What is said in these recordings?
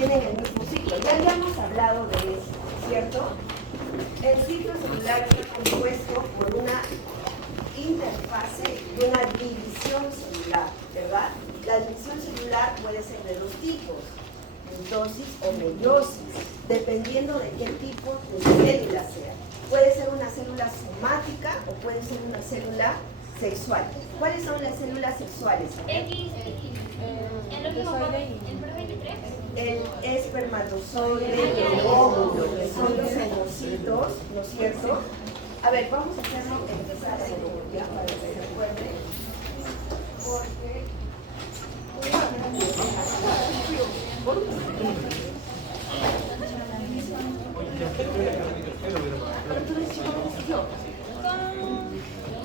tienen el mismo ciclo. Ya habíamos hablado de eso, ¿cierto? El ciclo celular está compuesto por una interfase y una división celular, ¿verdad? La división celular puede ser de dos tipos, mitosis o meiosis, dependiendo de qué tipo de célula sea. Puede ser una célula somática o puede ser una célula sexual. ¿Cuáles son las células sexuales? El espermatozoide y el óvulo, que son los ovocitos, ¿no es cierto? A ver, vamos a hacerlo empezar ya para que se recuerde. Porque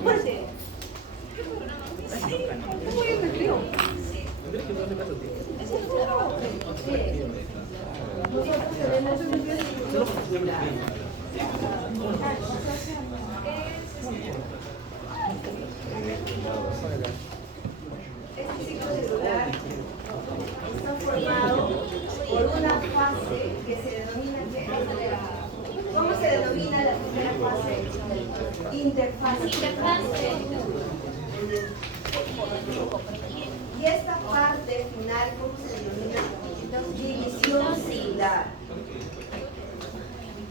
fuerte. ¿Cómo yo me río? Nosotros tenemos un ciclo celular. Este ciclo celular está formado por una fase que se denomina, ¿cómo se denomina la primera fase? Interfase. Y esta parte final, ¿cómo se denomina? División celular.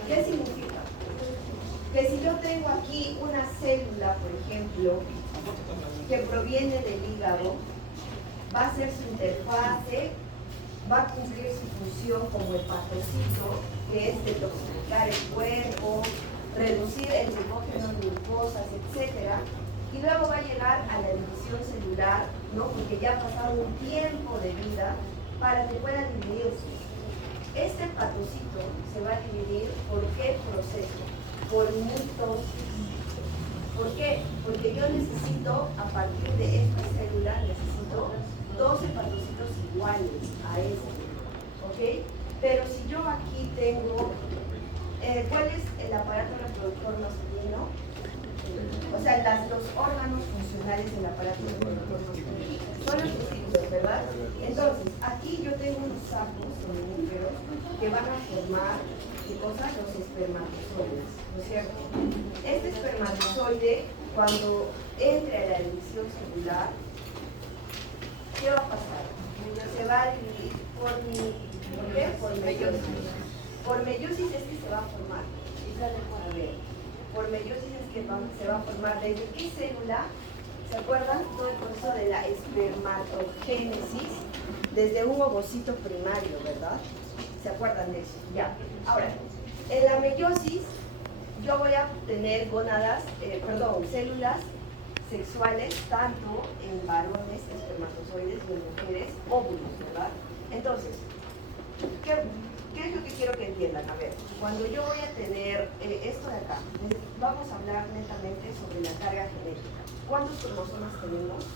¿Qué significa? Que si yo tengo aquí una célula, por ejemplo, que proviene del hígado, va a ser su interfase, va a cumplir su función como hepatocito, que es detoxificar el cuerpo, reducir el glucógeno, glucosas, etc. Y luego va a llegar a la división celular, ¿no? Porque ya ha pasado un tiempo de vida para que pueda dividirse. Este hepatocito se va a dividir ¿por qué proceso? Por mitosis. ¿Por qué? Porque yo necesito, a partir de esta célula, necesito dos hepatocitos iguales a este, ¿ok? Pero si yo aquí tengo, ¿cuál es el aparato reproductor masculino? O sea, los órganos funcionales del aparato reproductor masculino son los testículos, ¿verdad? Entonces, aquí yo tengo unos sacos mamíferos que van a formar, ¿qué cosa? Los espermatozoides, ¿no es cierto? Este espermatozoide, cuando entre a la división celular, ¿qué va a pasar? Se va a dividir ¿por qué? Por meiosis. Por meiosis es que se va a formar. A ver, por meiosis es que se va a formar desde qué célula. ¿Se acuerdan? Todo el proceso de la espermatogénesis desde un ovocito primario, ¿verdad? ¿Se acuerdan de eso? Ya. Ahora, en la meiosis yo voy a tener células sexuales tanto en varones, espermatozoides y en mujeres, óvulos, ¿verdad? Entonces, ¿qué es lo que quiero que entiendan? A ver, cuando yo voy a tener esto de acá, vamos a hablar netamente sobre la carga genética. ¿Cuántos cromosomas tenemos?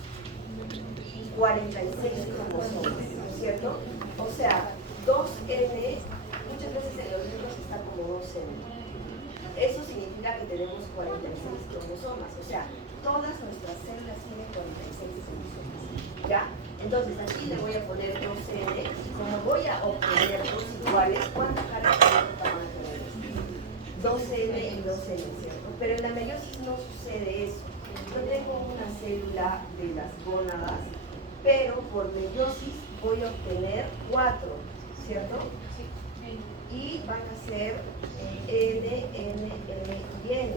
46 cromosomas, ¿no es cierto? O sea, 2N, muchas veces en los libros está como 2N. Eso significa que tenemos 46 cromosomas, o sea, todas nuestras células tienen 46 cromosomas, ¿ya? Entonces aquí le voy a poner 2N y como voy a obtener dos iguales, ¿cuántas cargas genéticas van a tener? 2N y 2N, ¿cierto? Pero en la meiosis no sucede eso. Yo tengo una célula de las gónadas, pero por meiosis voy a obtener 4, ¿cierto? Y van a ser N, N, N y N.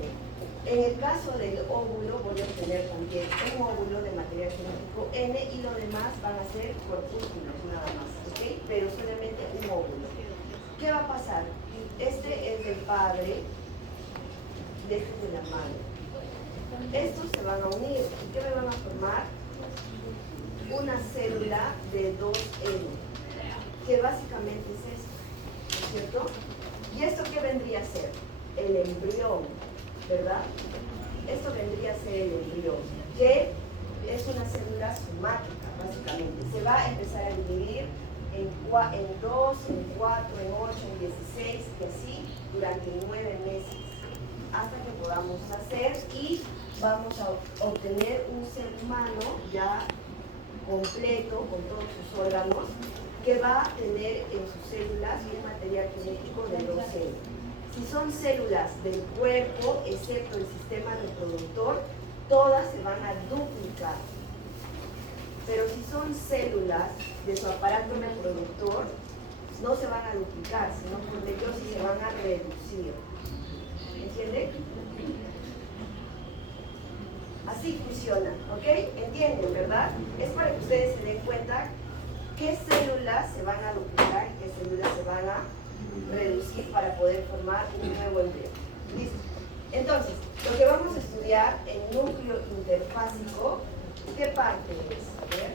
En el caso del óvulo voy a obtener también un óvulo de material genético N y lo demás van a ser corpúsculos nada más, ¿ok? Pero solamente un óvulo. ¿Qué va a pasar? Este es del padre, este es de la madre. Estos se van a unir. ¿Y qué me van a formar? Una célula de 2N, que básicamente es esto, ¿no es cierto? ¿Y esto qué vendría a ser? El embrión, ¿verdad? Esto vendría a ser el embrión, que es una célula somática, básicamente. Se va a empezar a dividir en 2, en 4, en 8, en 16, y así durante 9 meses, hasta que podamos nacer y vamos a obtener un ser humano ya completo, con todos sus órganos, que va a tener en sus células material genético de dos células. Si son células del cuerpo, excepto el sistema reproductor, todas se van a duplicar. Pero si son células de su aparato reproductor, no se van a duplicar, sino por meiosis se van a reducir. ¿Entienden? Así funciona, ¿ok? ¿Entienden, verdad? Es para que ustedes se den cuenta qué células se van a duplicar y qué células se van a reducir para poder formar un nuevo embrión. ¿Listo? Entonces, lo que vamos a estudiar en núcleo interfásico, ¿qué parte es? A ver.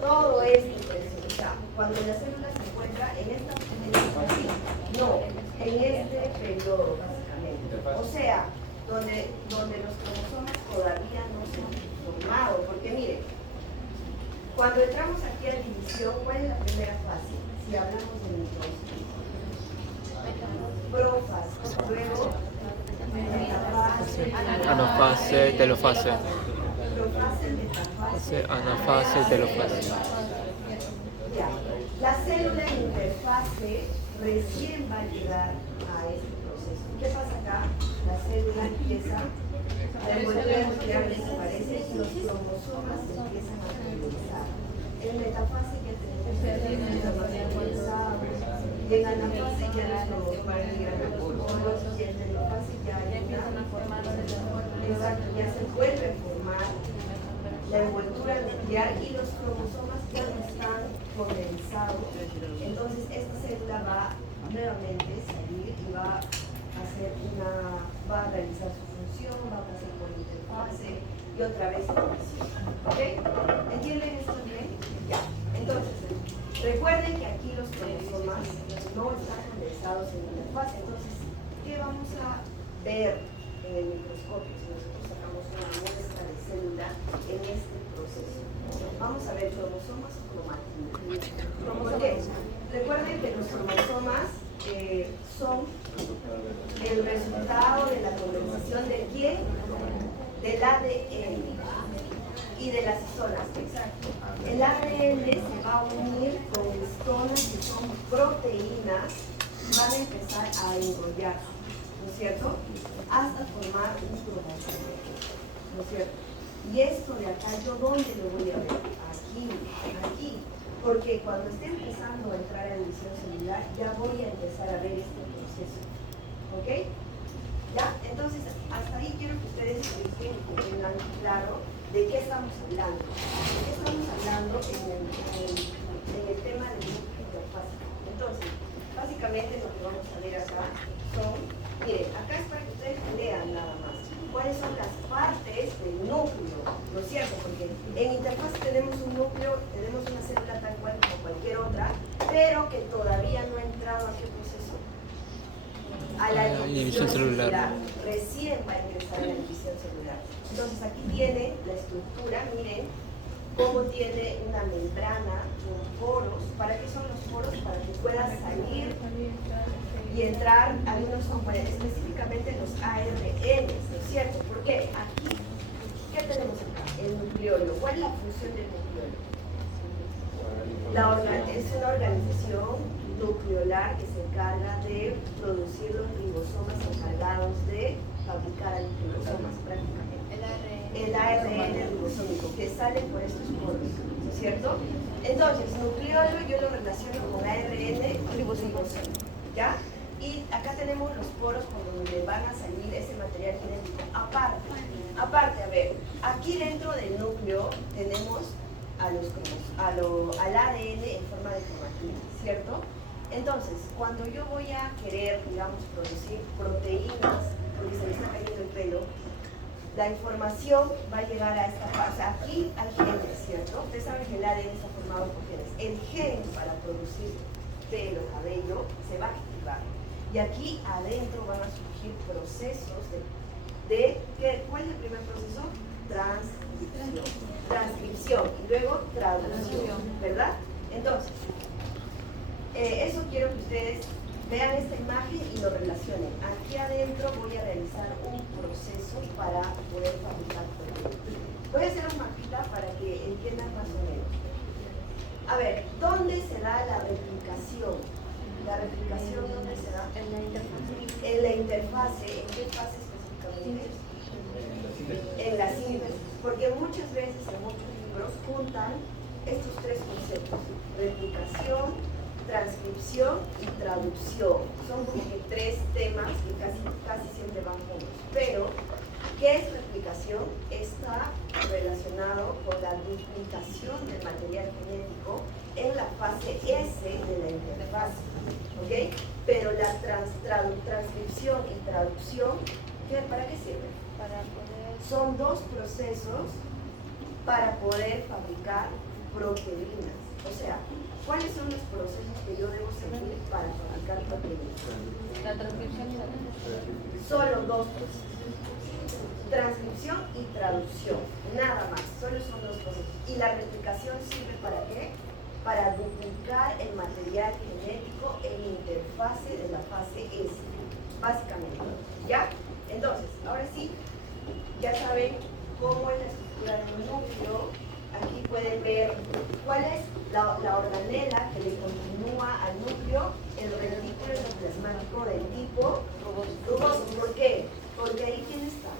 Todo es impresión. O sea, cuando la célula se encuentra en esta no, en este periodo, básicamente. O sea, donde los cromosomas todavía no se han formado. Porque miren, cuando entramos aquí a división, ¿cuál es la primera fase? Si hablamos de mitocondria. Profase, luego metafase, Anafase, telofase. profase, metafase, Anafase, telofase. Ya. La célula en interfase recién va a llegar a este proceso. ¿Qué pasa acá? La célula empieza, la envoltura nuclear desaparece y los cromosomas se empiezan a condensar. En metafase ya tenemos condensado, y en anafase ya los cromosomas llegan a los poros, y en telofase ya hay exacto, ya se vuelve a formar la envoltura nuclear y los cromosomas ya no están condensados. Entonces esta célula va nuevamente a salir y va a realizar su función, va a pasar por interfase y otra vez división. ¿Ok? ¿Entienden esto bien? Ya. Entonces, recuerden que aquí los cromosomas no están condensados en interfase. Entonces, ¿qué vamos a ver en el microscopio si nosotros sacamos una muestra de célula en este proceso? Vamos a ver cromosomas o cromatina. ¿Por qué? Recuerden que los cromosomas son el resultado de la condensación de quién? Del ADN y de las histonas. Exacto. El ADN se va a unir con histonas que son proteínas y van a empezar a enrollarse, ¿no es cierto? Hasta formar un cromosoma, ¿no es cierto? Y esto de acá, ¿yo dónde lo voy a ver? Aquí. Porque cuando esté empezando a entrar a división celular, ya voy a empezar a ver este proceso. ¿Ok? ¿Ya? Entonces, hasta ahí quiero que ustedes expliquen y tengan claro de qué estamos hablando. ¿De qué estamos hablando en el tema del núcleo interfásico? Entonces, básicamente lo que vamos a ver acá son, miren, acá es para que ustedes lean nada más. ¿Cuáles son las partes del núcleo? ¿No es cierto? Porque en interfase tenemos un núcleo, tenemos una célula tal cual como cualquier otra, pero que todavía no ha entrado a qué proceso. A la división celular. Recién va a ingresar a la división celular. Entonces aquí tiene la estructura, miren cómo tiene una membrana con poros. ¿Para qué son los poros? Para que pueda salir y entrar algunos componentes, específicamente los ARNs, ¿no es cierto? Porque aquí, ¿qué tenemos acá? El nucleolo. ¿Cuál es la función del nucleolo? Es una organización nucleolar que se encarga de producir los ribosomas encargados de fabricar a los ribosomas prácticamente. El ARN ribosómico que sale por estos poros, ¿no es cierto? Entonces, nucleolo yo lo relaciono con ARN ribosómico, ¿ya? Y acá tenemos los poros por donde van a salir ese material genético. Aparte, a ver, aquí dentro del núcleo tenemos al ADN en forma de cromatina, ¿cierto? Entonces, cuando yo voy a querer, digamos, producir proteínas, porque se me está cayendo el pelo, la información va a llegar a esta fase. Aquí hay genes, ¿cierto? Ustedes saben que el ADN está formado por genes. El gen para producir pelo, cabello, se va a activar. Y aquí adentro van a surgir procesos ¿cuál es el primer proceso? Transcripción y luego traducción, ¿verdad? Entonces, eso quiero que ustedes vean esta imagen y lo relacionen. Aquí adentro voy a realizar un proceso para poder fabricar productos. Voy a hacer un mapita para que entiendan más o menos. A ver, ¿dónde se da la replicación? La fase, ¿en qué fase específicamente? En la síntesis, porque muchas veces en muchos libros juntan estos tres conceptos: replicación, transcripción y traducción. Son como que tres temas que casi siempre van juntos. Pero, ¿qué es replicación? Está relacionado con la duplicación del material genético en la fase S de la interfase, ¿ok? Pero la transcripción y traducción, ¿para qué sirve? Son dos procesos para poder fabricar proteínas. O sea, ¿cuáles son los procesos que yo debo seguir para fabricar proteínas? La transcripción y la traducción. Solo dos procesos: transcripción y traducción, nada más, solo son dos procesos. Y la replicación sirve ¿para qué? Para duplicar el material genético en la interfase de la fase S, básicamente, ¿ya? Entonces, ahora sí, ya saben cómo es la estructura de un núcleo. Aquí pueden ver cuál es la organela que le continúa al núcleo, el retículo endoplasmático del tipo rugoso. ¿Por qué? Porque ahí ¿quién está?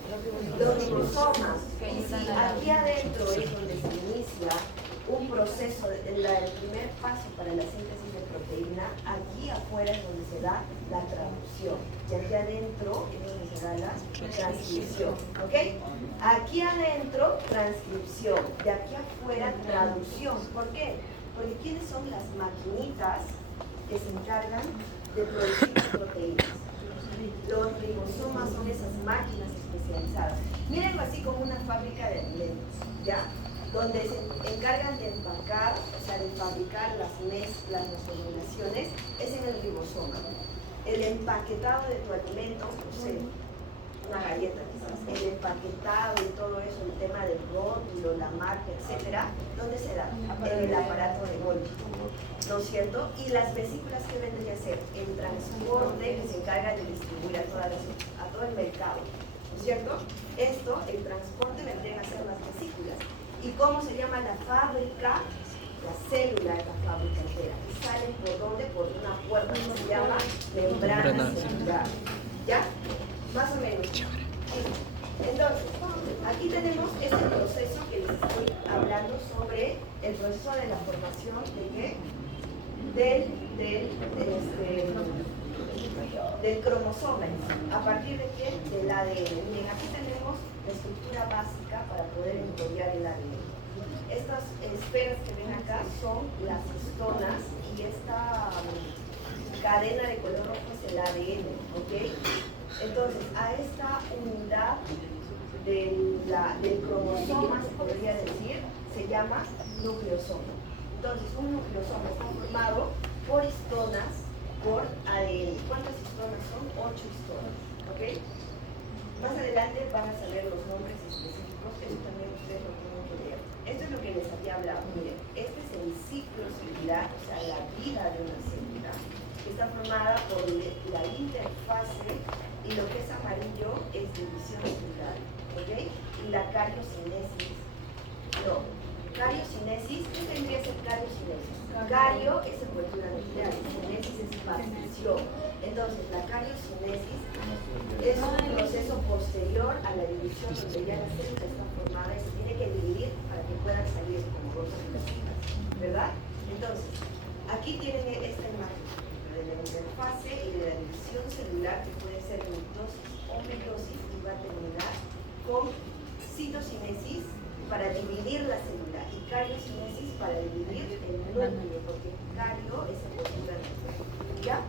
Los ribosomas. Y si aquí adentro es donde se inicia un proceso, el primer paso para la síntesis de proteína, aquí afuera es donde se da la traducción. Y aquí adentro es donde se da la transcripción. ¿Ok? Aquí adentro, transcripción. De aquí afuera, traducción. ¿Por qué? Porque ¿quiénes son las maquinitas que se encargan de producir las proteínas? Los ribosomas son esas máquinas especializadas. Mírenlo así como una fábrica de alimentos, ¿ya? Donde se encargan de empacar, o sea, de fabricar las mezclas, las formulaciones, es en el ribosoma. El empaquetado de tu alimento, no sé, una galleta quizás, el empaquetado y todo eso, el tema del rótulo, la marca, etcétera, ¿dónde se da? En el aparato de Golgi, ¿no es cierto? Y las vesículas que vendría a ser el transporte que se encarga de distribuir a todo el mercado, ¿no es cierto? Esto, el transporte vendría a ser las vesículas. ¿Y cómo se llama la fábrica? La célula es la fábrica entera. Y salen por dónde? Por una puerta que se llama membrana celular. ¿Ya? Más o menos. Entonces, aquí tenemos este proceso que les estoy hablando sobre el proceso de la formación de qué? Del cromosoma. ¿A partir de qué? Del ADN. Miren, aquí tenemos la estructura básica para poder encodar el ADN. Estas esferas que ven acá son las histonas y esta cadena de color rojo es el ADN, ¿ok? Entonces, a esta unidad del cromosoma, se podría decir, se llama nucleosoma. Entonces, un nucleosoma está formado por histonas, por ADN. ¿Cuántas histonas son? 8 histonas, ¿ok? Más adelante van a saber los nombres específicos, eso también ustedes lo tienen que leer. Esto es lo que les había hablado. Miren, este es el ciclo celular, o sea, la vida de una célula, que está formada por la interfase, y lo que es amarillo es división celular, ¿ok? Y la cariocinesis, no. Cariocinesis, ¿qué tendría que ser cariocinesis? Cario es envoltura nuclear, cinesis es partición. Entonces, la cariocinesis es un proceso posterior a la división, donde ya la célula está formada y se tiene que dividir para que puedan salir como dos células, ¿verdad? Entonces, aquí tienen esta imagen de la interfase y de la división celular, que puede ser mitosis o mitosis, y va a terminar con citocinesis para dividir la célula y cariocinesis para dividir el núcleo, porque cario es envoltura nuclear. ¿Ya?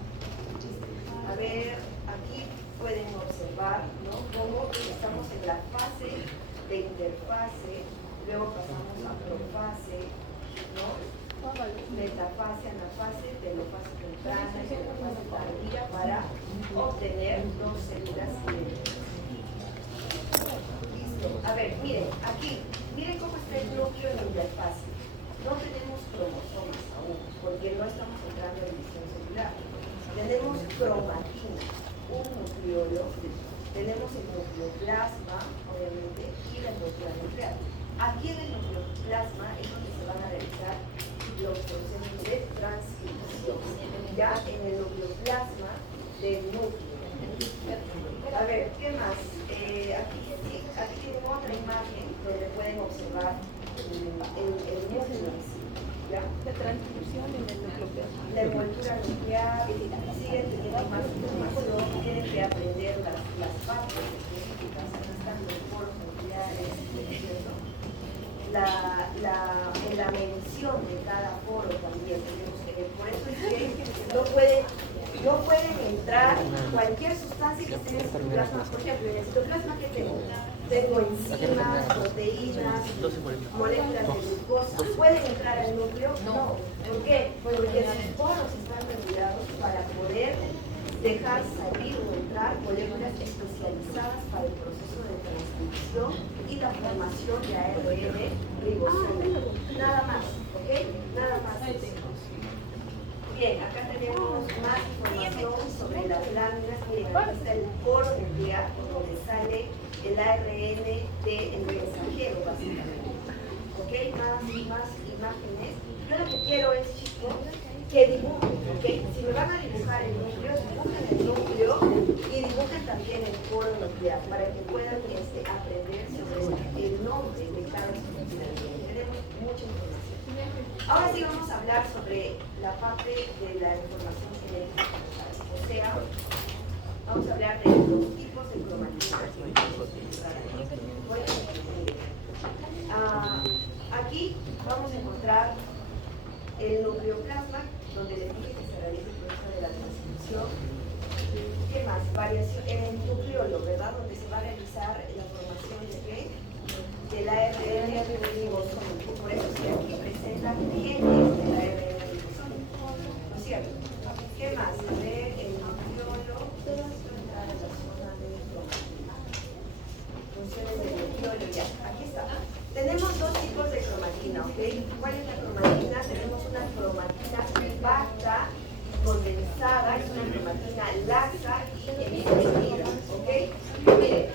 A ver, aquí pueden observar, ¿no?, cómo estamos en la fase de interfase, luego pasamos a profase, ¿no?, metafase, anafase, telofase temprana y telofase tardía para obtener dos células idénticas. Listo. A ver, miren, aquí, miren cómo está el núcleo en la interfase. No tenemos cromosomas aún, porque no estamos entrando en división celular. Tenemos cromatina, un nucleolo, tenemos el nucleoplasma, obviamente, y la estructura nuclear. Aquí en el nucleoplasma es donde se van a realizar los procesos de transcripción, ya en el nucleoplasma del núcleo. A ver, ¿qué más? Aquí tienen otra imagen donde pueden observar el núcleo en sí, ¿ya? La transcripción en el nucleoplasma. La envoltura nuclear, siguen teniendo más información, tienen que aprender las partes específicas, están los poros nucleares, ¿cierto? En la medición de cada poro también tenemos que ver. Por eso es que no pueden entrar cualquier sustancia que esté en el citoplasma. Por ejemplo, en el citoplasma que tengo enzimas, proteínas, moléculas de glucosa. ¿Pueden entrar al núcleo? No. ¿Por qué? Porque sus poros están regulados para poder dejar salir o entrar moléculas especializadas para el proceso de transcripción y la formación de ARN ribosómico. Nada más, ¿ok? Nada más. Bien, acá tenemos más información sobre las láminas. Miren, aquí está el poro nuclear, donde sale el ARN del mensajero, básicamente. ¿Ok? Más imágenes. Yo lo que quiero es, chicos, que dibujen, ¿ok? Si me van a dibujar el núcleo, dibujen el núcleo y dibujen también el poro nuclear para que puedan aprender sobre el nombre de cada estructura. Tenemos mucha información. Ahora sí vamos a hablar sobre la parte de la información genética. O sea, vamos a hablar de los tipos de cromatina. Aquí vamos a encontrar el nucleoplasma, donde les dije que se realiza el proceso de la transcripción. ¿Qué más? Variación en el nucleolo, ¿verdad? Donde se va a realizar la formación de qué? Del ARN ribosómico. Por eso es que aquí presenta genes del ARN ribosómico. ¿No es cierto? ¿Qué más? A ver, el nucleolo. Esto entra en la zona de cromatina. Funciones del nucleolo, ya. Aquí está. Tenemos dos tipos de cromatina, ¿ok? ¿Cuál es la cromatina? Tenemos una cromatina compacta, condensada, es una cromatina laxa y extendida, ¿ok? Miren,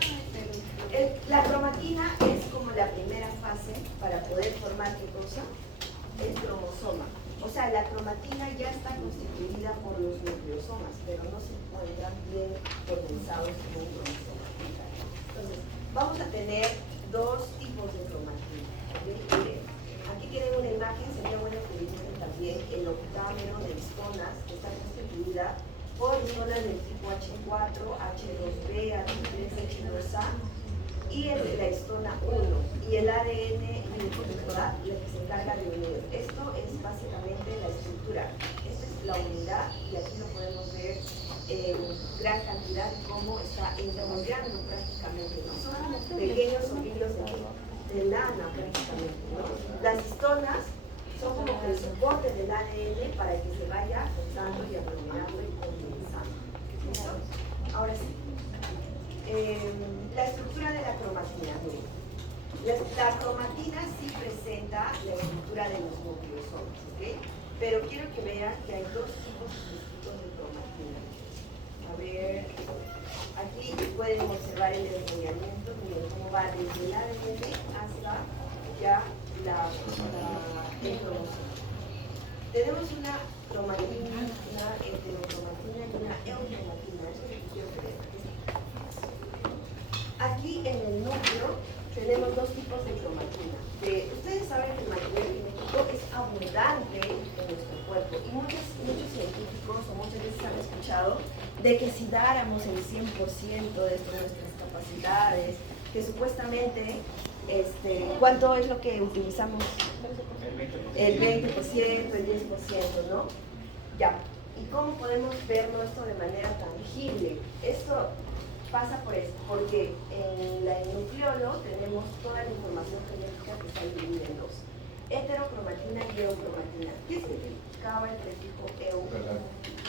la cromatina es como la primera fase para poder formar ¿qué cosa? El cromosoma. O sea, la cromatina ya está constituida por los nucleosomas, pero no se encuentran bien condensados como un cromosoma. Entonces, vamos a tener dos tipos de cromatina. ¿Okay? Aquí tienen una imagen, sería bueno que dibujen también el octámero de histonas, que está constituida por histonas del tipo H4, H2B, H3, H2A y la histona 1 y el ADN ¿verdad? Lo que se encarga de unir. Esto es básicamente la estructura. Esta es la unidad y aquí lo podemos ver en gran cantidad de cómo está intercambiando prácticamente, ¿no? Son pequeños ovillos de lana prácticamente, ¿no? Las histonas son como que el soporte del ADN para que se vaya juntando y aglomerando y condensando. ¿Listo? Ahora sí. La estructura de la cromatina. La cromatina sí presenta la estructura de los nucleosomas, ¿ok? Pero quiero que vean que hay dos tipos específicos de cromatina. A ver, aquí pueden observar el desarrollamiento, miren cómo va desde el ADN hasta ya el cromosoma. Tenemos una cromatina, una heterocromatina y una eucromatina. Eso es lo que quiero que vean. Aquí en el núcleo tenemos dos tipos de cromatina. Ustedes saben que el material genético es abundante en nuestro cuerpo y muchos científicos o muchas veces han escuchado de que si dáramos el 100% de nuestras capacidades, que supuestamente, ¿cuánto es lo que utilizamos? El 20%, el 10%, ¿no? Ya. ¿Y cómo podemos verlo esto de manera tangible? Esto pasa por eso, porque en el nucleolo tenemos toda la información genética que está dividida en dos: heterocromatina y eucromatina. ¿Qué significaba el prefijo eu?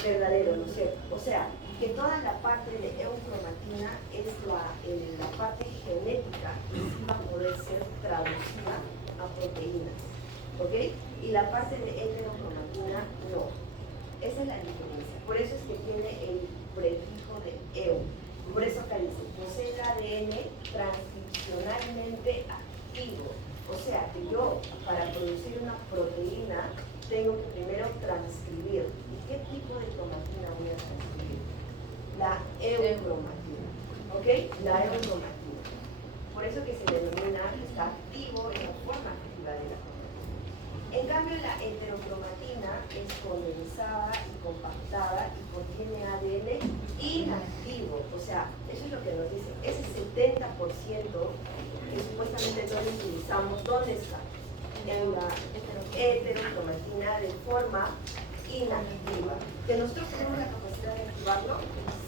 Verdadero, ¿no es cierto? O sea, que toda la parte de eucromatina es la parte genética que sí va a poder ser traducida a proteínas, ¿ok? Y la parte de heterocromatina no. Esa es la diferencia. Por eso es que tiene el prefijo de eu. Por eso acá dice, posee el ADN transcripcionalmente activo. O sea, que yo, para producir una proteína, tengo que primero transcribir. ¿Y qué tipo de cromatina voy a transcribir? La eucromatina. ¿Ok? La eucromatina. Por eso que se denomina que está activo en la forma activa de la cromatina. En cambio, la heterocromatina es condensada y compactada y contiene ADN inactivo. O sea, eso es lo que nos dice. Ese 70% que supuestamente no utilizamos, ¿dónde está? En la heterocromatina de forma inactiva. ¿Que nosotros tenemos la capacidad de activarlo?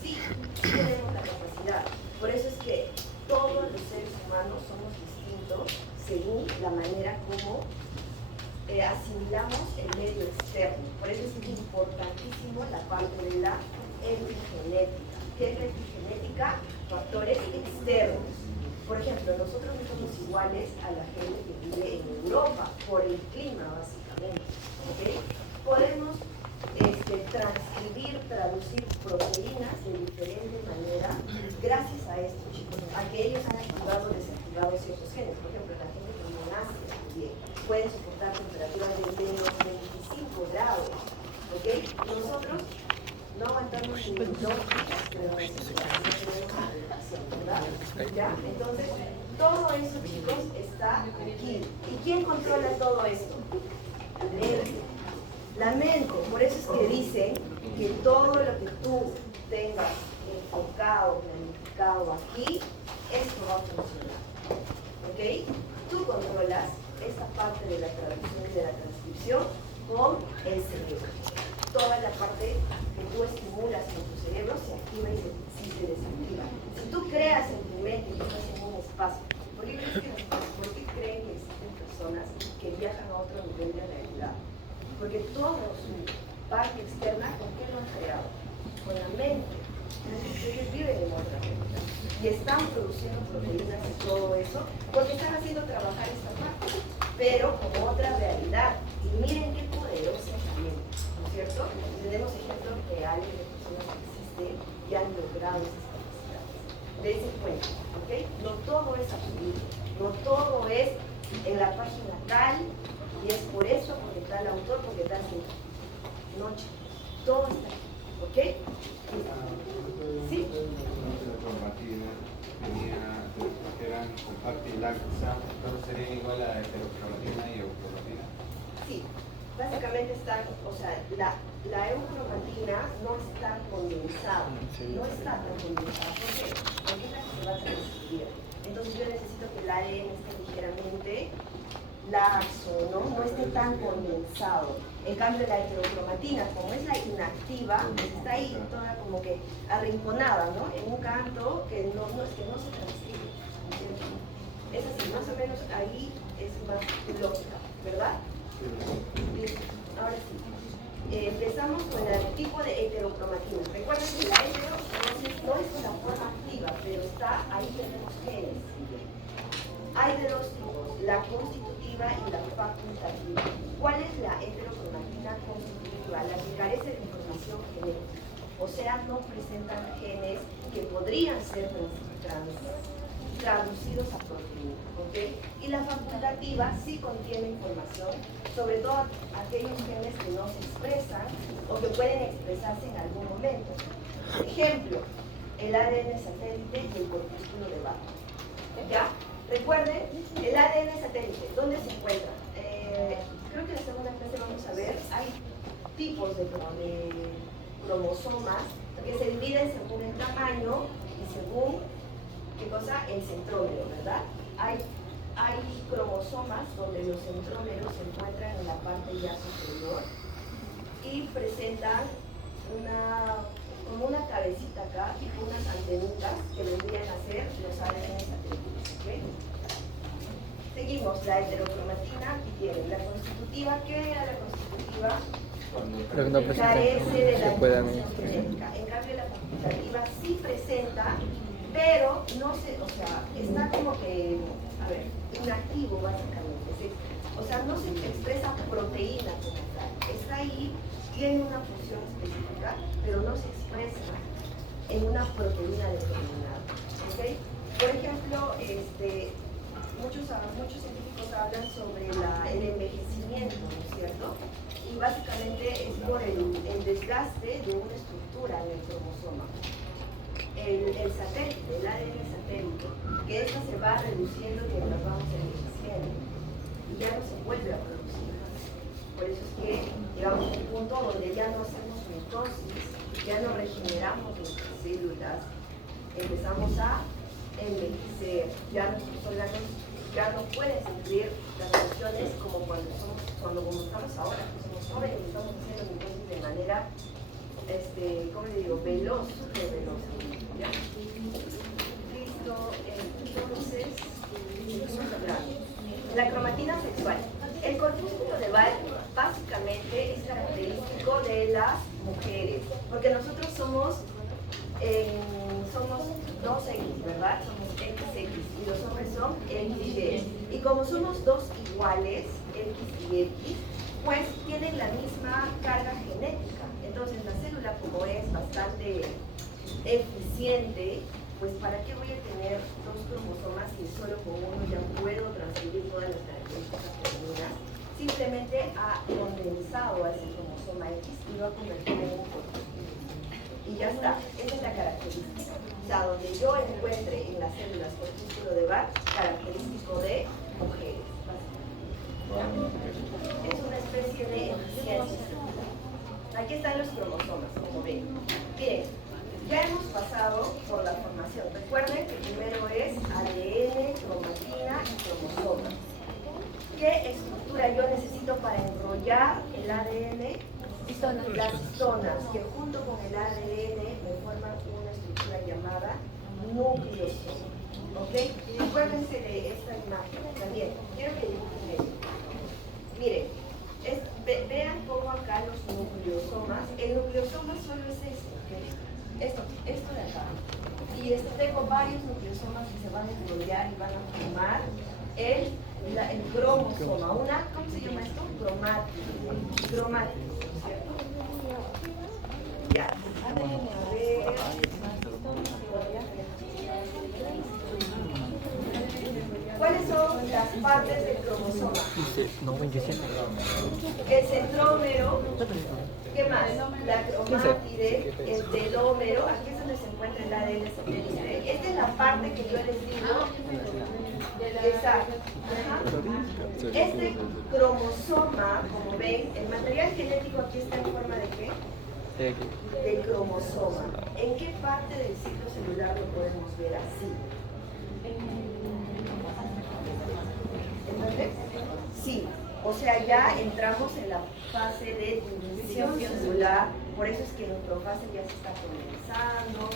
Sí, tenemos la capacidad. Por eso es que todos los seres humanos somos distintos según la manera como asimilamos el medio externo. Por eso es importantísimo la parte de la epigenética. ¿Qué es la epigenética? Factores externos. Por ejemplo, nosotros no somos iguales a la gente que vive en Europa, por el clima básicamente. ¿Okay? Podemos transcribir, traducir proteínas de diferente manera gracias a esto, chicos, a que ellos han activado o desactivado ciertos genes. Por ejemplo, la gente que vive en Asia también puede soportar temperaturas de menos 25 grados. ¿Okay? Nosotros no aguantamos ni 2 días, pero no tenemos alimentación, ¿verdad? ¿Ya? Entonces, todo eso, chicos, está aquí. ¿Y quién controla todo esto? La mente. La mente. Por eso es que dicen que todo lo que tú tengas enfocado, planificado aquí, esto va a funcionar. ¿Ok? Tú controlas esta parte de la traducción y de la transcripción con el cerebro. Toda la parte que tú estimulas en tu cerebro se activa y se desactiva. Si tú creas en tu mente y estás en un espacio, ¿por qué creen que existen personas que viajan a otro nivel de realidad? Porque toda su parte externa, ¿con qué lo han creado? Con la mente. Entonces ellos viven en otra realidad y están produciendo proteínas y todo eso porque están haciendo trabajar esta parte, pero como otra realidad. Y miren qué poderosa es la mente, ¿no es cierto? Tenemos ejemplos reales de personas que existen y han logrado esas capacidades. Dense cuenta, ¿ok? No todo es absoluto, no todo es en la página tal, y es por eso, porque tal autor, porque tal científico. No, chicos, todo está aquí, ¿ok? ¿Sí? La cromatina eran compacta y laxa, ¿todos serían igual a heterocromatina y eucromatina? Sí, básicamente están, o sea, la eucromatina no está condensada, no está tan condensada. ¿Por qué? Porque es la que se va a transcribir. Entonces yo necesito que el ADN esté ligeramente laxo, ¿no? No esté tan condensado. En cambio la heterocromatina, como es la inactiva, está ahí toda como que arrinconada, ¿no? En un canto que no se transcribe. Es así, más o menos ahí es más lógica, ¿verdad? Listo. Ahora sí. Empezamos con el tipo de heterocromatina. Recuerden que la hetero no es una forma activa, pero está ahí tenemos genes. Hay de dos tipos, la constitutiva y la facultativa. ¿Cuál es la heterocromatina constitutiva? La que carece de información genética. O sea, no presentan genes que podrían ser traducidos a proteína. ¿Okay? Y la facultativa sí contiene información, sobre todo aquellos genes que no se expresan o que pueden expresarse en algún momento. Ejemplo, el ADN satélite y el corpúsculo de Bach. ¿Ya? Recuerden, el ADN satélite, ¿dónde se encuentra? Creo que en la segunda clase vamos a ver, hay tipos de cromosomas que se dividen según el tamaño y según, ¿qué cosa? El centrómero, ¿verdad? Hay cromosomas donde los centrómeros se encuentran en la parte ya superior y presentan como una cabecita acá, tipo unas antenitas que vendrían a ser los ADN satélites. ¿Okay? Seguimos, la heterocromatina tiene la constitutiva. ¿Qué era la constitutiva? Pero que no Carece de la que puedan información genética. En cambio, la facultativa sí presenta, pero no se, o sea, está como que, a ver, inactivo básicamente. ¿Sí? O sea, no se expresa proteína como tal. Está ahí, tiene una función específica, pero no se expresa en una proteína determinada. ¿Okay? Por ejemplo, muchos científicos hablan sobre el envejecimiento, ¿no es cierto? Y básicamente es por el desgaste de una estructura en el cromosoma. el satélite, el ADN satélite, que esto se va reduciendo mientras vamos envejeciendo y ya no se vuelve a producir. Por eso es que llegamos a un punto donde ya no hacemos mitosis, ya no regeneramos nuestras células, empezamos a envejecer, ya nuestros órganos ya no pueden sufrir las reacciones como cuando estamos ahora, que somos jóvenes y estamos haciendo mitosis de manera, ¿cómo le digo? Veloz, súper veloz. ¿Ya? Listo, entonces, la cromatina sexual. El corpúsculo de Ball básicamente es característico de las mujeres, porque nosotros somos 2X, ¿verdad? Somos XX y los hombres son XY. Y como somos dos iguales, X y X, pues tienen la misma carga genética. Entonces la célula, como es bastante eficiente, pues ¿para qué voy a tener dos cromosomas si solo con uno ya puedo transferir todas las características femeninas? Simplemente ha condensado a ese cromosoma X y lo ha convertido en un corpúsculo. Y ya está, esa es la característica. O sea, donde yo encuentre en las células corpúsculo de Bach característico de mujeres, básicamente. Es una especie de eficiencia. Aquí están los cromosomas, como ven. Bien, ya hemos pasado por la formación. Recuerden que primero es ADN, cromatina y cromosoma. ¿Qué estructura yo necesito para enrollar el ADN? Las histonas, que junto con el ADN me forman una estructura llamada nucleosoma. ¿Ok? Acuérdense de esta imagen. También, quiero que dibujen esto. Miren, vean cómo acá los nucleosomas, el nucleosoma solo es esto, ¿ok? Esto de acá. Y tengo varios nucleosomas que se van a enrollar y van a formar el cromosoma. ¿Cómo se llama esto? Cromátido. ¿Cierto? Ya. A ver. ¿Cuáles son las partes del cromosoma? El centrómero. ¿Qué más? La cromátide, el telómero. Aquí es donde se encuentra el ADN satélite. Esta es la parte que yo les digo. Exacto. Ajá. Este cromosoma, como ven, el material genético aquí está en forma de ¿qué? De cromosoma. ¿En qué parte del ciclo celular lo podemos ver así? ¿Entendés? Sí. O sea, ya entramos en la fase de división celular, por eso es que la nucleofase ya se está comenzando,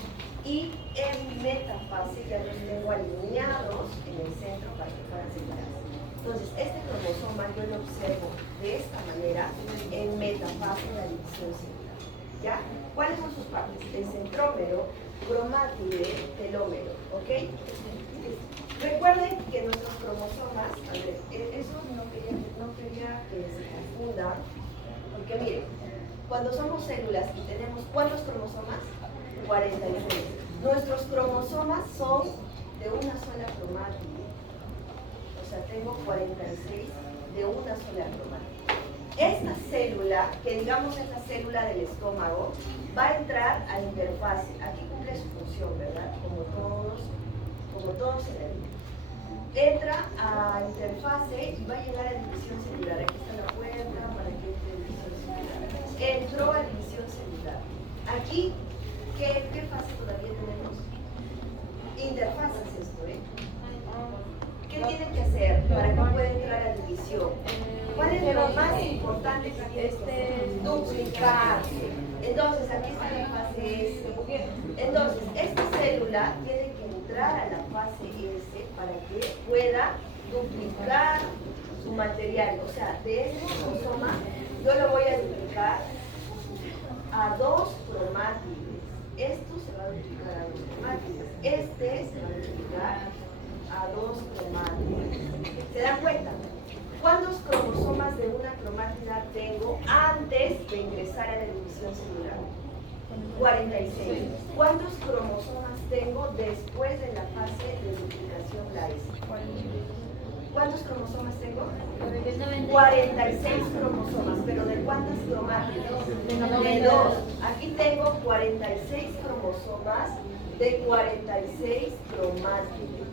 y en metafase ya los tengo alineados en el centro para que puedan separarse. Entonces, este cromosoma yo lo observo de esta manera en metafase de la división celular. ¿Ya? ¿Cuáles son sus partes? El centrómero, cromátide, telómero. ¿Ok? Recuerden que nuestros cromosomas, a ver, eso no quería que se confunda, porque miren, cuando somos células y tenemos ¿cuántos cromosomas? 46. Nuestros cromosomas son de una sola cromátide, o sea, tengo 46 de una sola cromátide. Esta célula, que digamos es la célula del estómago, va a entrar a interfase. Aquí cumple su función, ¿verdad? Como todos en el vida. Entra a interfase y va a llegar a división celular. Aquí está la puerta para que entre división celular. Entró a división celular. Aquí, ¿qué fase todavía tenemos? Interfase es esto, ¿eh? ¿Qué tienen que hacer para que pueda entrar a división? ¿Cuál es lo más importante que tiene que hacer? Duplicarse. Entonces, aquí está la fase S. Entonces, esta célula tiene que entrar a la fase S para que pueda duplicar su material. O sea, de este cromosoma yo lo voy a duplicar a 2 cromátides. Esto se va a duplicar a 2 cromátides. Este se va a duplicar a 2 cromátides. ¿Se dan cuenta? ¿Cuántos cromosomas de una cromátida tengo antes de ingresar a la división celular? 46. ¿Cuántos cromosomas tengo después de la fase de duplicación, la S? 48. ¿Cuántos cromosomas tengo? 46 cromosomas, pero ¿de cuántas cromátides? De 2. Aquí tengo 46 cromosomas de 46 cromátides.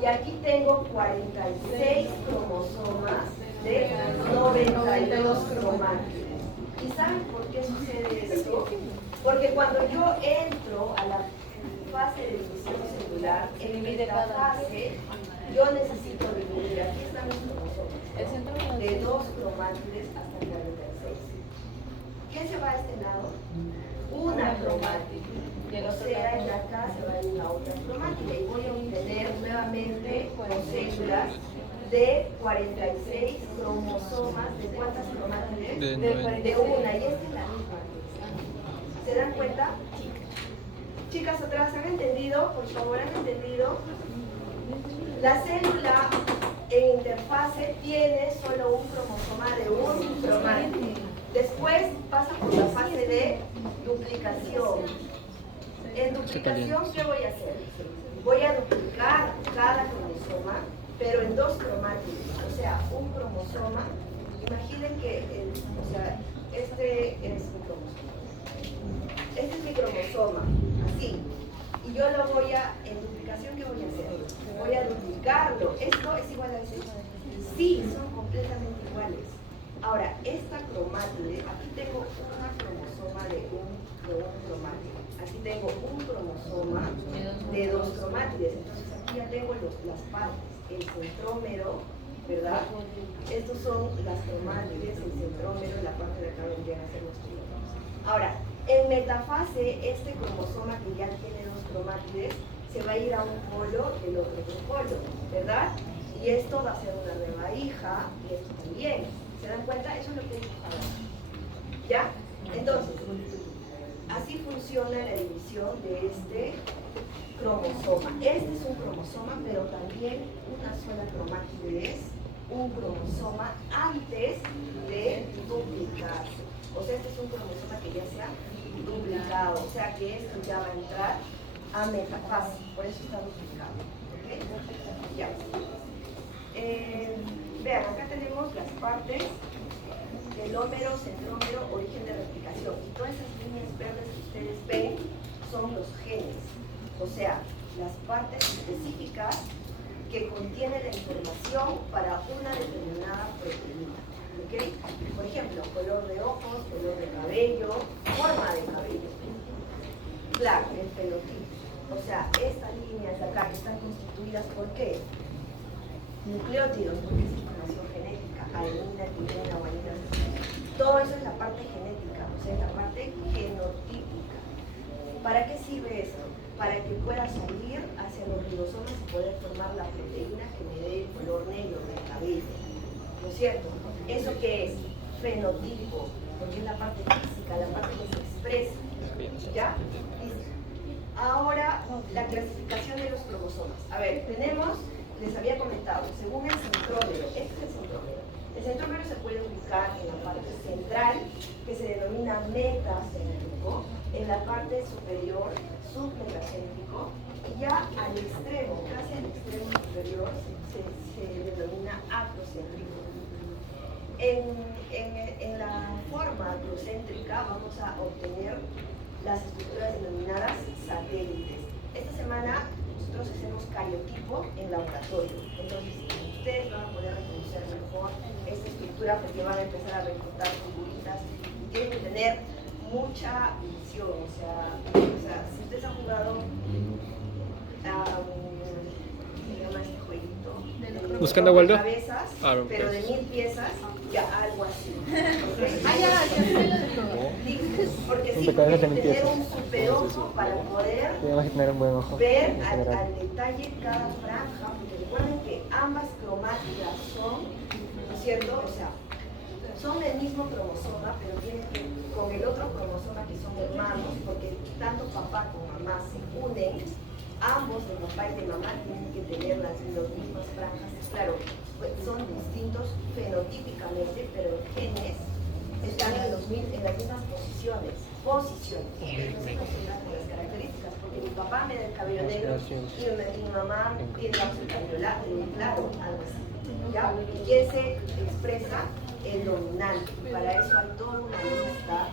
Y aquí tengo 46 cromosomas de 92 cromátides. ¿Y saben por qué sucede esto? Porque cuando yo entro a la fase de división celular, en esta fase, yo necesito dividir. Aquí están los cromosomas. De 2 cromátides hasta 46. ¿Qué se va a este lado? Una cromátide. O sea, en acá se va a ir la otra cromátide. Y voy a obtener nuevamente células de 46 cromosomas. ¿De cuántas cromátides? De De una. Y esta es la misma. ¿Se dan cuenta? Chicas, otras, ¿han entendido? Por favor, ¿han entendido? La célula en interfase tiene solo un cromosoma de un cromátide. Después pasa por la fase de duplicación. En duplicación, ¿qué voy a hacer? Voy a duplicar cada cromosoma, pero en 2 cromátides. O sea, un cromosoma. Imaginen que, este es mi cromosoma. Este es mi cromosoma, así. Y yo lo voy a, en duplicación, ¿qué voy a hacer? Voy a duplicarlo. ¿Esto es igual a este? Sí, son completamente iguales. Ahora, esta cromátide, aquí tengo una cromosoma de un cromátide. Aquí tengo un cromosoma de 2 cromátides. Entonces aquí ya tengo las partes. El centrómero, ¿verdad? Estos son las cromátides, el centrómero, y la parte de acá vendrían a ser los kilómetros. Ahora, en metafase, este cromosoma que ya tiene 2 cromátides se va a ir a un polo del otro polo, ¿verdad? Y esto va a ser una nueva hija, y esto también. ¿Se dan cuenta? Eso es lo que he dibujado. ¿Ya? Entonces, así funciona la división de este cromosoma. Este es un cromosoma, pero también una sola cromátide es un cromosoma antes de duplicarse. O sea, este es un cromosoma que ya se ha duplicado, o sea que esto ya va a entrar a metafase, por eso está duplicado. ¿Okay? Ya. Vean, acá tenemos las partes: telómero, centrómero, origen de replicación. Y todas esas líneas verdes que ustedes ven son los genes, o sea, las partes específicas que contienen la información para una determinada proteína. ¿Okay? Por ejemplo, color de ojos, color de cabello, forma de cabello. Claro, el fenotipo. O sea, estas líneas de acá están constituidas ¿por qué? Nucleótidos, porque es información genética, adenina, timina, guanina. Todo eso es la parte genética, o sea, es la parte genotípica. ¿Para qué sirve esto? Para que pueda salir hacia los ribosomas y poder formar la proteína que me dé el color negro del cabello. ¿No es cierto? ¿Eso qué es? Fenotipo, porque es la parte física, la parte que se expresa. ¿Ya? Listo. Ahora, la clasificación de los cromosomas. A ver, tenemos, les había comentado, según el centrómero, este es el centrómero. El centrómero se puede ubicar en la parte central, que se denomina metacéntrico, en la parte superior, submetacéntrico, y ya al extremo, casi al extremo superior, se denomina acrocéntrico. En la forma acrocéntrica vamos a obtener las estructuras denominadas satélites. Esta semana nosotros hacemos cariotipo en laboratorio, entonces ustedes van a poder reconocer mejor esta estructura porque van a empezar a reclutar figuritas y tienen que tener mucha visión, o sea, si ustedes han jugado se llama este jueguito ¿Buscando a Waldo? cabezas, pero de 1000 piezas, ya algo así. ¿Okay? Porque sí, tienes que tener un super ojo para poder tener un buen ojo ver al detalle cada franja, porque recuerden que ambas cromátidas son, ¿no es cierto? O sea, son del mismo cromosoma, pero tienen que, con el otro cromosoma que son hermanos, porque tanto papá como mamá se unen, ambos de papá y de mamá tienen que tener las mismas franjas. Claro, pues son distintos fenotípicamente, pero los genes están en las mismas posiciones. posiciones. No se relacionan con las características, porque mi papá me da el cabello negro y mi mamá tiene el cabello claro, algo así. ¿Ya? ¿Y quién se expresa? El dominante. Para eso hay toda una lista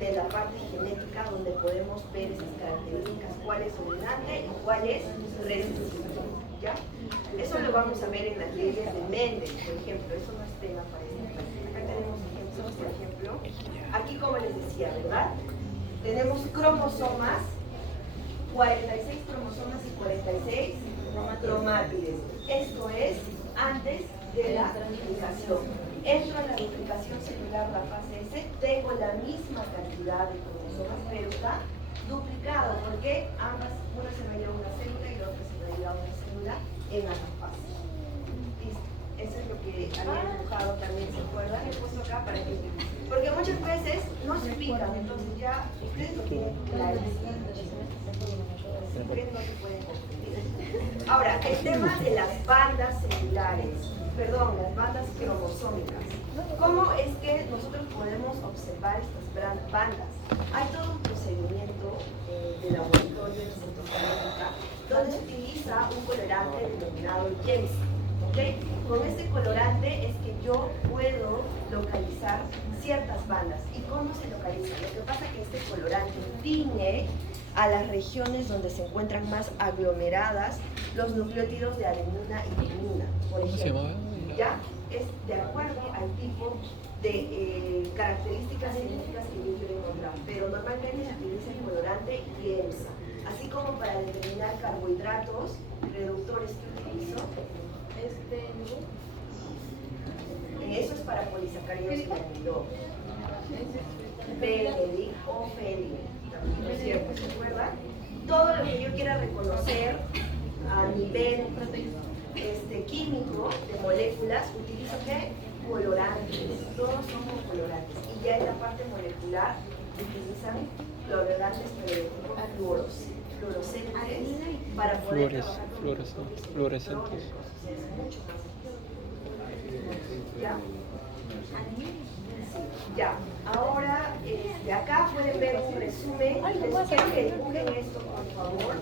de la parte genética donde podemos ver esas características, cuál es dominante y cuál es recesivo. ¿Ya? Eso lo vamos a ver en las leyes de Mendel, por ejemplo. Eso no es tema para esta clase. Acá tenemos ejemplos, por ejemplo. Aquí, como les decía, ¿verdad? Tenemos cromosomas, 46 cromosomas y 46 cromátides. Esto es antes de la duplicación. Entro en la duplicación celular, la fase S, tengo la misma cantidad de cromosomas, pero está duplicado, porque ambas, una se me lleva una célula y la otra se me lleva una célula en anafase. Listo. Eso es lo que había dibujado también, ¿se acuerdan? He puesto acá para que... Porque muchas veces no se pican, entonces ya ustedes lo tienen claro. Ustedes no se pueden confundir. Ahora, el tema de las bandas celulares, perdón, las bandas cromosómicas. ¿Cómo es que nosotros podemos observar estas bandas? Hay todo un procedimiento de laboratorio en cytogenética donde se utiliza un colorante denominado James. ¿Okay? Con este colorante es que yo puedo localizar ciertas bandas. ¿Y cómo se localiza? Lo que pasa es que este colorante tiñe a las regiones donde se encuentran más aglomeradas los nucleótidos de adenina y timina, por ejemplo. ¿Ya? Es de acuerdo al tipo de características genéticas que yo quiero encontrar, pero normalmente se utiliza el colorante IEMSA, así como para determinar carbohidratos, reductores que utilizo. Eso es para polisacáridos y amilón. PNL o PNL, ¿no es cierto? ¿Se acuerdan? Todo lo que yo quiera reconocer a nivel químico de moléculas, utilizo ¿qué? Colorantes. Todos somos colorantes. Y ya en la parte molecular utilizan colorantes pero de tipo fluorescentes para poder trabajar con fluorescentes. Es mucho más. ¿Ya? Ya, ahora de acá pueden ver un resumen. Les quiero que dibujen esto, por favor,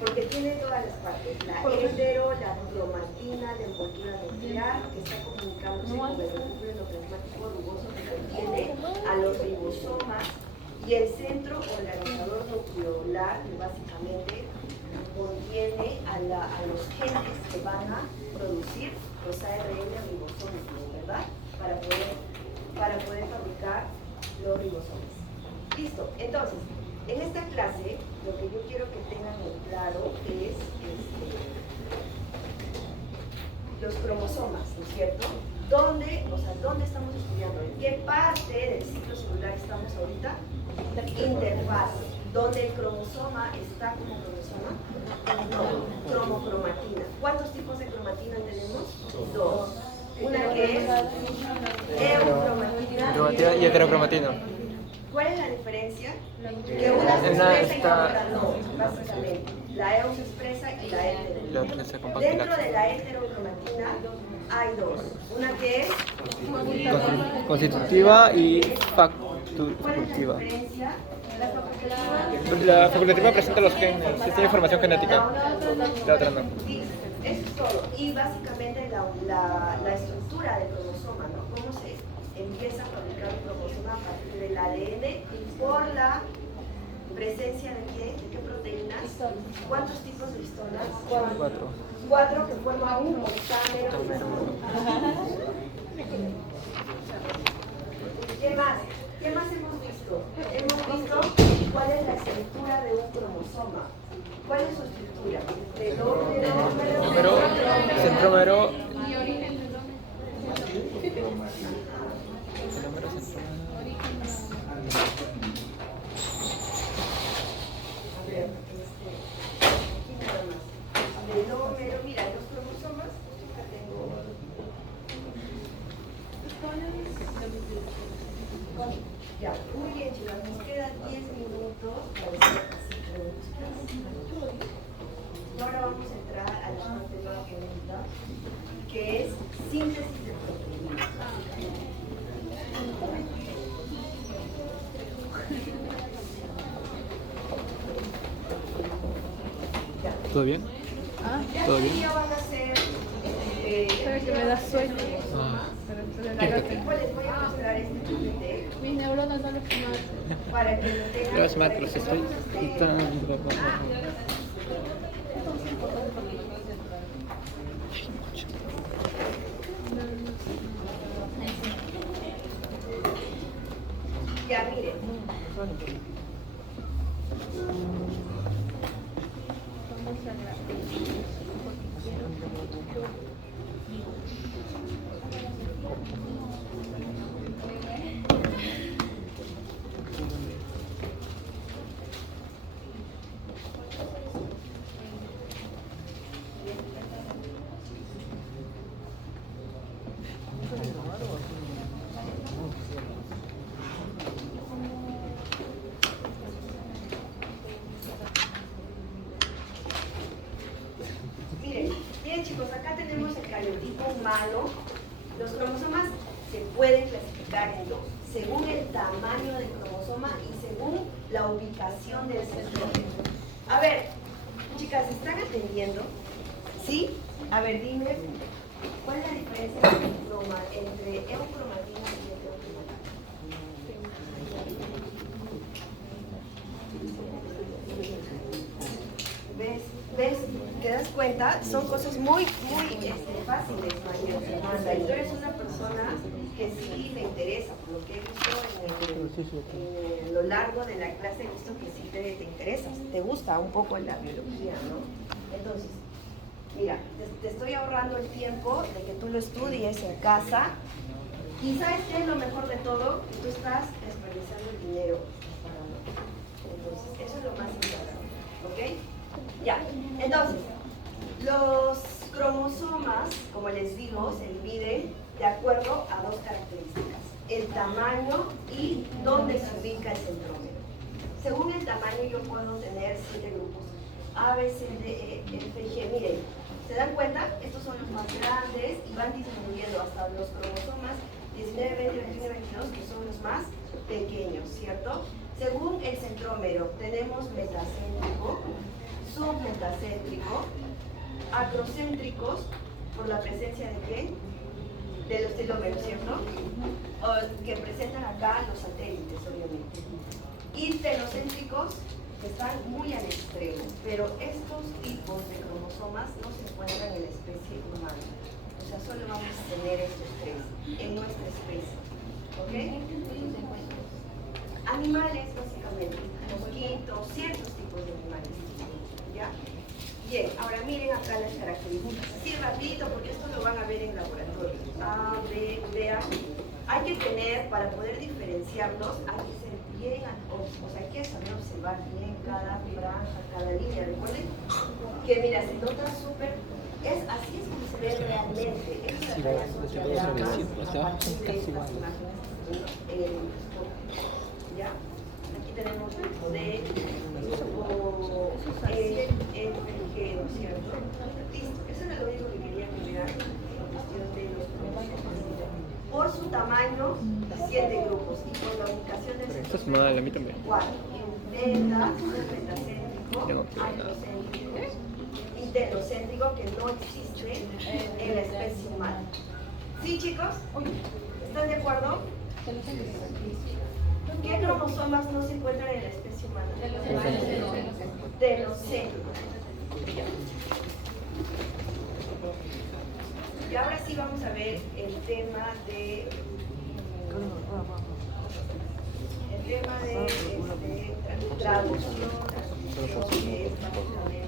porque tiene todas las partes: la hetero, la cromatina, la envoltura nuclear, que está comunicándose con el núcleo endoplasmático rugoso que contiene a los ribosomas, y el centro organizador nucleolar, que básicamente contiene a los genes que van a producir los ARN ribosómicos, ¿verdad? Para poder fabricar los ribosomas. Listo. Entonces, en esta clase, lo que yo quiero que tengan en claro es los cromosomas, ¿no es cierto? ¿Dónde estamos estudiando? ¿En qué parte del ciclo celular estamos ahorita? Interfase. ¿Dónde el cromosoma está como cromosoma? No, cromocromatina. ¿Cuántos tipos de cromatina tenemos? Dos. Una que es eucromatina Y heterocromatina. ¿Cuál es la diferencia? Que una se expresa y la otra no, básicamente. La EU se expresa y la hetero. La otra se compacta. Dentro de la heterocromatina hay dos. Una que es Constitutiva y ¿cuál es la facultativa. diferencia? La facultativa presenta los genes, sí tiene información genética. La otra no. Listo, eso es todo. Y básicamente la estructura del cromosoma, ¿no? Cómo se empieza a fabricar un cromosoma a partir del ADN por la presencia de qué proteínas. ¿Cuántos tipos de histonas? 4 que forman un octámero. ¿Qué más? ¿Qué más hemos visto? Hemos visto cuál es la estructura de un cromosoma. ¿Cuál es su estructura? Número, centrómero. Telómero, mira, los cromosomas, acá tengo. Ya, muy bien, chicas, nos quedan 10 minutos para hacer así preguntas. Y ahora vamos a entrar a la parte de la pregunta. ¿Todo bien? Ah, Ya ¿Todo este bien? día van a ser sabe que me da sueño. Ah, Pero estoy en la Fíjate. gata. tipo les voy a mostrar este PPT Mis neuronas no lo conocen. para que lo tengan. yo hace más para que los que estoy todos estén- quitando. Ya miren, Vamos a la... miren chicos, acá tenemos el cariotipo humano. Los cromosomas se pueden clasificar en dos, según el tamaño del cromosoma y según la ubicación del centrómero. A ver, chicas, ¿están atendiendo? ¿Sí? A ver, dime, ¿cuál es la diferencia entre eucromatina y heterocromatina? ¿Ves? ¿Ves? ¿Te das cuenta? Son cosas muy fáciles, María Fernanda. Y tú eres una persona que sí le interesa, por lo que he visto en lo largo de la clase, he visto que sí te interesa, te gusta un poco la biología, ¿no? Entonces, mira, te estoy ahorrando el tiempo de que tú lo estudies en casa. Y ¿sabes qué es lo mejor de todo? Que tú estás desperdiciando el dinero. Entonces, eso es lo más importante, ¿ok? Ya, entonces, los cromosomas, como les digo, se dividen de acuerdo a dos características: el tamaño y dónde se ubica el centrómero. Según el tamaño yo puedo tener 7 grupos: A, B, C, D, E, F, G. Miren, ¿se dan cuenta? Estos son los más grandes y van disminuyendo hasta los cromosomas 19, 20, 21, 22, que son los más pequeños, ¿cierto? Según el centrómero, tenemos metacéntrico, submetacéntrico, acrocéntricos, por la presencia de qué? De los telómeros, ¿cierto? Que presentan acá los satélites, obviamente. Y telocéntricos, que están muy al extremo, pero estos tipos de cromosomas no se encuentran en la especie humana. O sea, solo vamos a tener estos tres en nuestra especie. ¿Ok? Animales, básicamente, mosquitos, ciertos tipos de animales. ¿Ya? Bien, ahora miren acá las características. Así rapidito, porque esto lo van a ver en laboratorio. A, B, vean. Hay que tener, para poder diferenciarlos, hay que ser bien, o sea, hay que saber observar bien cada franja, cada línea. Recuerden que, mira, se nota súper, así es como se ve realmente. Estas son diagramas a partir de estas imágenes en el microscopio. ¿Ya? Aquí tenemos grupo D, grupo E, F, G, ¿no es cierto? Listo, eso era lo único que quería que vean en cuestión de los cromosomas. Por su tamaño, 7 grupos, y por la ubicación del Esto es mal, a mí también. 4. Beta, metacéntrico, acrocéntrico y telocéntrico, que no existe en la especie humana. ¿Sí, chicos? ¿Están de acuerdo? ¿Qué cromosomas no se encuentran en la especie humana? Telocéntricos. Y ahora sí vamos a ver el tema de traducción, que es básicamente